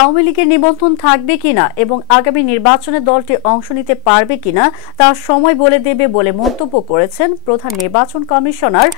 আওয়ামী লীগের নিবন্ধন থাকবে কিনা এবং আগামী নির্বাচনে দলটি অংশ নিতে পারবে কিনা তা সময় বলে দেবে বলে মন্তব্য করেছেন প্রধান নির্বাচন কমিশনার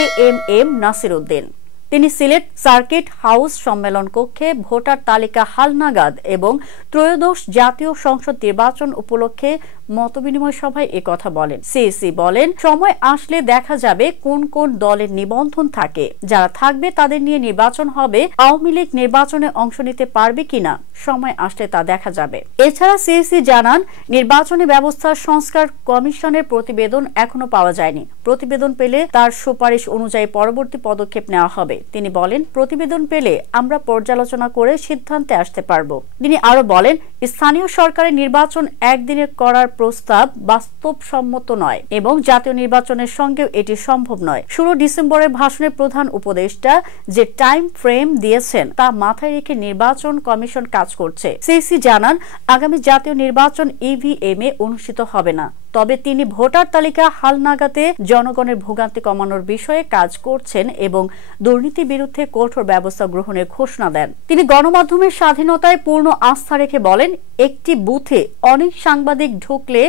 এএমএম নাসির উদ্দিন। তিনি সিলেট সার্কিট হাউস সম্মেলন কক্ষে ভোটার তালিকা হালনাগাদ এবং ত্রয়োদশ জাতীয় সংসদ নির্বাচন উপলক্ষে মতবিনিময় সভায় একথা বলেন। সিইসি বলেন, সময় আসলে দেখা যাবে কোন কোন দলের নিবন্ধন থাকে, যারা থাকবে তাদের নিয়ে নির্বাচন হবে। আওয়ামী লীগ নির্বাচনে অংশ নিতে পারবে কিনা সময় আসলে তা দেখা যাবে। এছাড়া সিইসি জানান, নির্বাচনী ব্যবস্থা সংস্কার কমিশনের প্রতিবেদন এখনো পাওয়া যায়নি। প্রতিবেদন পেলে তার সুপারিশ অনুযায়ী পরবর্তী পদক্ষেপ নেওয়া হবে। তিনি বলেন, প্রতিবেদন পেলে আমরা পর্যালোচনা করে সিদ্ধান্তে আসতে পারব। তিনি আরো বলেন, স্থানীয় সরকারের নির্বাচন একদিনে করার প্রস্তাব বাস্তবসম্মত নয় এবং জাতীয় নির্বাচনের সঙ্গেও এটি সম্ভব নয়। 16 ডিসেম্বরের ভাষণে প্রধান উপদেষ্টা যে টাইম ফ্রেম দিয়েছেন তা মাথায় রেখে নির্বাচন কমিশন কাজ করছে। সিইসি জানান, আগামী জাতীয় নির্বাচন ইভিএম এ অনুষ্ঠিত হবে না, তবে তিনি ভোটার তালিকা হালনাগাদে জনগণের ভোগান্তি কমানোর বিষয়ে কাজ করছেন এবং দুর্নীতির বিরুদ্ধে কঠোর ব্যবস্থা গ্রহণের ঘোষণা দেন। তিনি গণমাধ্যমের স্বাধীনতায় পূর্ণ আস্থা রেখে বলেন, একটি বুথে অনেক সাংবাদিক ঢুকলে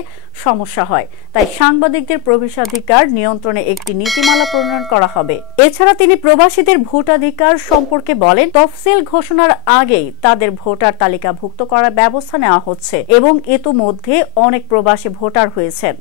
সমস্যা হয়, তাই সাংবাদিকদের প্রবেশাধিকার নিয়ন্ত্রণে একটি নীতিমালা প্রণয়ন করা হবে। এছাড়া তিনি প্রবাসীদের ভোটাধিকার সম্পর্কে বলেন, তফসিল ঘোষণার আগেই তাদের ভোটার তালিকাভুক্ত করার ব্যবস্থা নেওয়া হচ্ছে এবং ইতোমধ্যে অনেক প্রবাসী ভোটার হয়েছেন।